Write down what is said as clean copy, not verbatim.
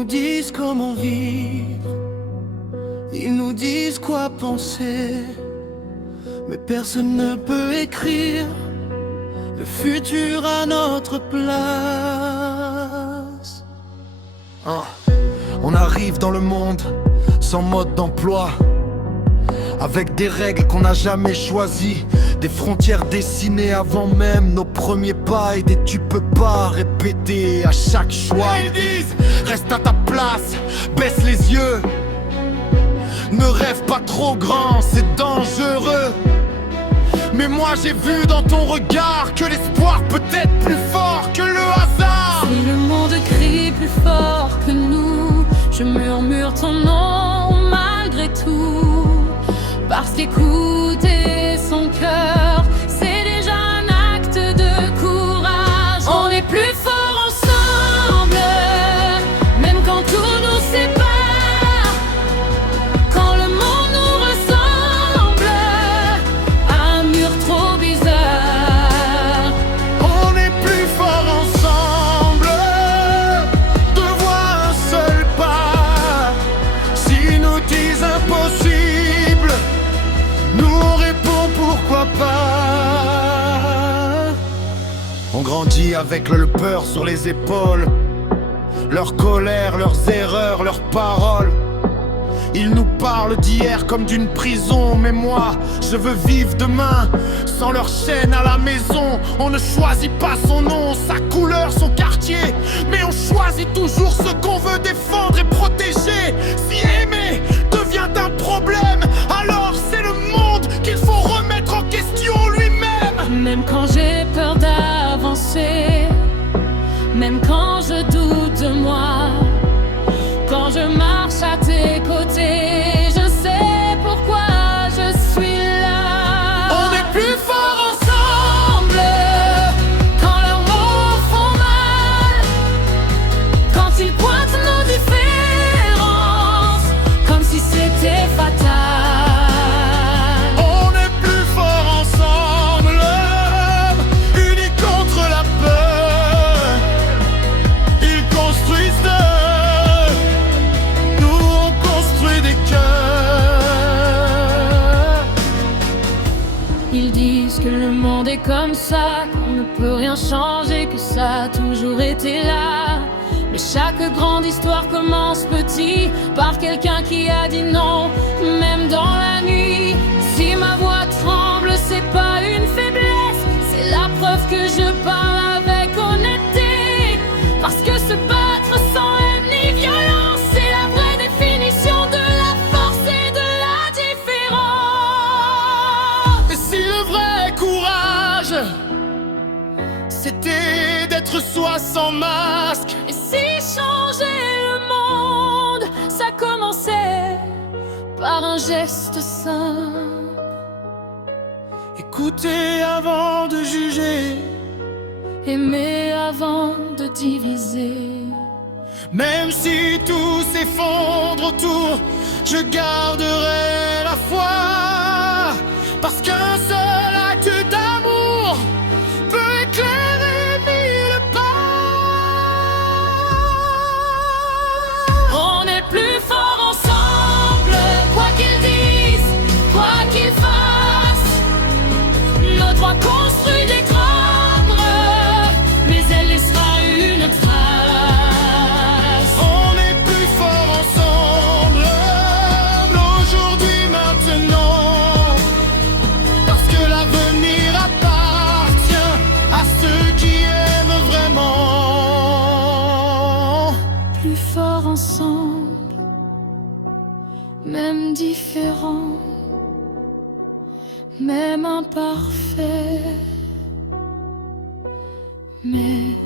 nous disent comment vivre, ils nous disent quoi penser, mais personne ne peut écrire le futur à notre place. On arrive dans le monde sans mode d'emploi, avec des règles qu'on n'a jamais choisies, des frontières dessinées avant même nos premiers pas, et des tu peux pas répéter à chaque choix. Ils disent reste à ta place, baisse les yeux, ne rêve pas trop grand, c'est dangereux. Mais moi j'ai vu dans ton regard que l'espoir peut être plus fort que le hasard. Si le monde crie plus fort que nous, je murmure ton nom malgré tout. Parce qu'écouter son cœur, c'est déjà un acte de courage. On est plus fort ensemble, même quand tout nous sépare. Quand le monde nous ressemble à un mur trop bizarre. On est plus fort ensemble, devant un seul pas. S'ils nous disent impossible, nous on répond pourquoi pas. On grandit avec le peur sur les épaules, leur colère, leurs erreurs, leurs paroles. Ils nous parlent d'hier comme d'une prison, mais moi, je veux vivre demain sans leur chaîne à la maison. On ne choisit pas son nom, sa couleur, son quartier, mais on choisit toujours ce qu'on veut défendre et protéger. Si aimer devient un problème, alors c'est le monde qu'il faut remettre en question lui-même. Même quand j'ai peur d'avancer, même quand je doute de moi, quand je marche à tes côtés, je sais pourquoi je suis là. On est plus fort ensemble, quand leurs mots font mal, quand ils pointent nos différences, comme si c'était fatal. On est plus fort ensemble, unis contre la peur. Ils construisent d'eux, nous on construit des cœurs. Ils disent que le monde est comme ça, qu'on ne peut rien changer, que ça a toujours été là. Mais chaque grande histoire commence petit, par quelqu'un qui a dit non, même dans la nuit. Si ma voix tremble, c'est pas une faiblesse, c'est la preuve que je parle avec honnêteté. Parce que se battre sans haine ni violence, c'est la vraie définition de la force et de la différence. Et si le vrai courage, c'était d'être soi sans masque. Et si changer le monde, ça commençait par un geste simple. Écouter avant de juger, Aimer avant de diviser. même si tout s'effondre autour, je garderai la foi. Parce qu'un seul acte d'amour peut éclairer mille pas. On est plus fort ensemble, quoi qu'ils disent, quoi qu'ils fassent. Notre voix construit des grandes œuvres, mais elle laissera une trace. On est plus fort ensemble, aujourd'hui, maintenant. Parce que l'avenir appartient à ceux qui aiment vraiment. Plus fort ensemble, même différents, même imparfait, mais